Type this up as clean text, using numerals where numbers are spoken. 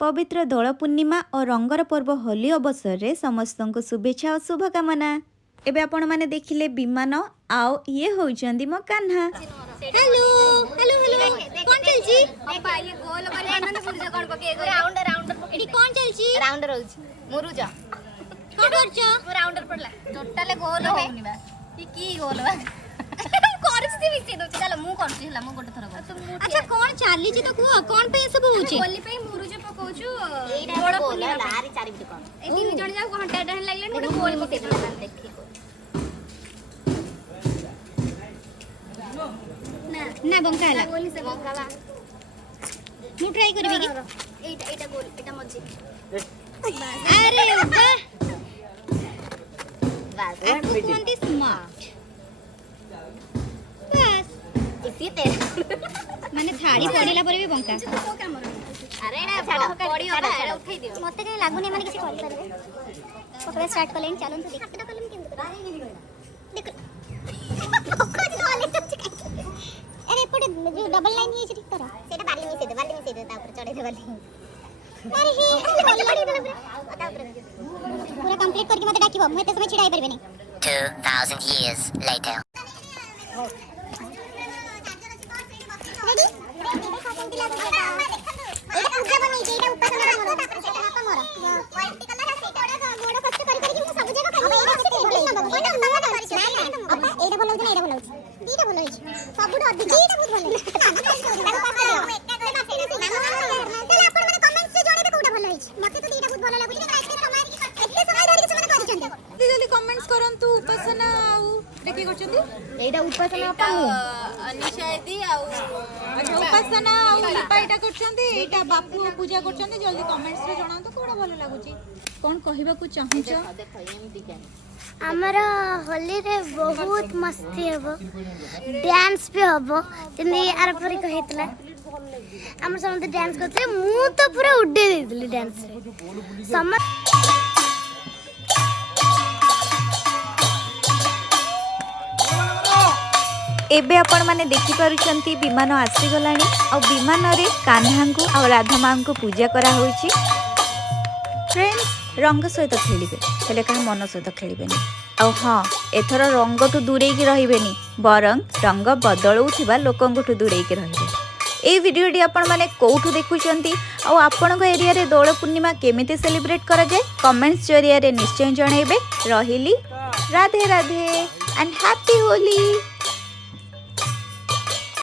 पवित्र दोल पूर्णिमा और रंगर पर्व होली अवसर रे समस्त को शुभेच्छा और शुभकामना। एबे आपण माने देखिले विमान आओ ये होउचंदी मो कान्हा। हेलो हेलो हेलो कोन चलची बाबा ये गोल करे आनंद मुरुज कोन पके राउंड राउंड एडी कोन चलची राउंड रहउची मुरुज कोन करछो राउंडर पडला टोटल गोल होउनी बा की गोल बा करस्ती विसे दो चलो मु करछी हला मु गोटे थरो कर अच्छा कोन चाली छी तो को कोन पे सब होउची गोली पे मुरुज पकोचू बड़ गोल लारी चारि बिट कोन ए तीन जण जा घंटा डहन लागले गोटे गोल पके देला देखी ना बंका हला गोली से बंका बा मु ट्राई करबी की एटा गोल एटा मजी अरे वाह बस कोनती स्मार्ट बस इसी तेरे माने थाड़ी पड़ीला पर भी बंका अरे एटा पड़ी होगा एटा उठाई दियो मते कहीं लागुनी माने किसी कॉल करबे ओकरे स्टार्ट करलेन चलन तो देख कलम केम देख अरे पड़े जो डबल लाइन ये ठीक करो सेटा बाली में से दे ता ऊपर चढ़े दे बाली अरे हे पूरा कंप्लीट करके मते डाकिबो मैं ते समय छिड़ाई परबे नहीं 2000 years later रेडी एटा पूजा बनै छै एटा उपासना मोर सेटा बापा मोर क्वालिटी कलर है सेटा गोड़ कष्ट करी मु सब जगह खाली एटा भलो छै एटा भलो छै तीटा भलो छै सबुड अधिक एटा बहुत भलो छै आपण माने कमेंट से जणेबे कोडा भलो छै मते तो तीटा बहुत भलो लागु छै एते समय धरि से माने करिसंते जल्दी कमेंट्स करंतु उपासना आउ देखि करचंदी एटा उपासना आपा मु अनिशा दी आउ अच्छा उपासना आउ लिपा एटा करचंदी एटा बापू पूजा करचंदी जल्दी कमेंट्स रे जणांतु कोडा भलो लागुची कोन कहिबा को चाहूछ देखो एमती क्या हमारा होली रे बहुत मस्ती हबो डांस भी हबो जने आर परी कहितला हमर समते डांस करते मु तो पूरा उड्डे देतली डांस रे सम एबे आपण माने देखि पारुचंती विमान आसी गलानी और विमान रे कान्हा को और राधा मां को पूजा करा होईची। फ्रेंड्स रंग सहित खेलिबे हेले का मन सहित खेलिबेनी और हाँ एथर रंग टू दूरे की रहिबेनी बरं रंग बदलउथिबा लोकंग टू दूरे की रहिबे। ए वीडियोटी आपण माने कोठु देखुचंती और आपण को एरिया रे दोल पूर्णिमा केमिते सेलिब्रेट करा जाय कमेंट्स जरिया रे निश्चय जणैबे। रहिली राधे राधे एंड हैप्पी होली।